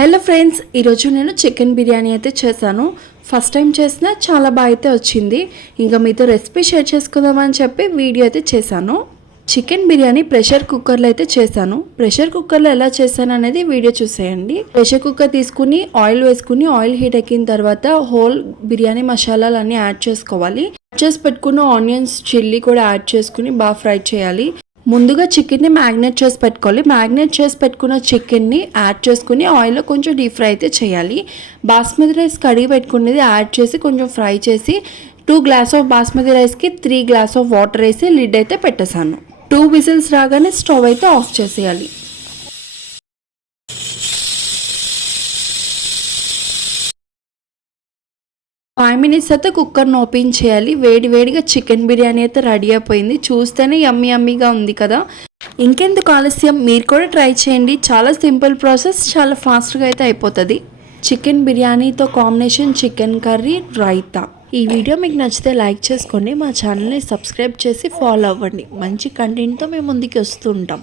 Hello friends, ఈరోజు నేను chicken biryani అయితే చేశాను. ఫస్ట్ టైం చేసిన చాలా బాగా అయితే వచ్చింది. ఇంకా మీతో రెసిపీ షేర్ చేసుకుందామని చెప్పి వీడియో అయితే చేశాను. చికెన్ బిర్యానీ ప్రెషర్ కుక్కర్లో అయితే చేశాను. ప్రెషర్ కుక్కర్లో ఎలా చేశాను అనేది వీడియో చూసేయండి. ప్రెషర్ కుక్కర్ తీసుకుని ఆయిల్ వేసుకుని ఆయిల్ హీట్ ఎక్కిన తర్వాత హోల్ బిర్యానీ మసాలాలన్నీ యాడ్ చేసుకోవాలి. యాడ్ చేసి పెట్టుకున్న ఆనియన్స్, చిల్లీ కూడా యాడ్ చేసుకుని బాగా ఫ్రై చేయాలి. ముందుగా చికెన్ని మ్యాగ్నేట్ చేసి పెట్టుకోవాలి. మ్యాగ్నేట్ చేసి పెట్టుకున్న చికెన్ని యాడ్ చేసుకుని ఆయిల్లో కొంచెం డీప్ ఫ్రై అయితే చేయాలి. బాస్మతి రైస్ కడిగి పెట్టుకునేది యాడ్ చేసి కొంచెం ఫ్రై చేసి 2 గ్లాస్ ఆఫ్ బాస్మతి రైస్కి 3 గ్లాస్ ఆఫ్ వాటర్ వేసి లిడ్ అయితే పెట్టేశాను. 2 విజిల్స్ రాగానే స్టవ్ అయితే ఆఫ్ చేసేయాలి. ఫైవ్ మినిట్స్ అయితే కుక్కర్ని ఓపెన్ చేయాలి. వేడివేడిగా చికెన్ బిర్యానీ అయితే రెడీ అయిపోయింది. చూస్తేనే యమ్మీ యమ్మీగా ఉంది కదా. ఇంకెందుకు ఆలస్యం, మీరు కూడా ట్రై చేయండి. చాలా సింపుల్ ప్రాసెస్, చాలా ఫాస్ట్గా అయితే అయిపోతుంది. చికెన్ బిర్యానీతో కాంబినేషన్ చికెన్ కర్రీ, రైతా. ఈ వీడియో మీకు నచ్చితే లైక్ చేసుకోండి. మా ఛానల్ని సబ్స్క్రైబ్ చేసి ఫాలో అవ్వండి. మంచి కంటెంట్తో మేము ముందుకు వస్తూ ఉంటాం.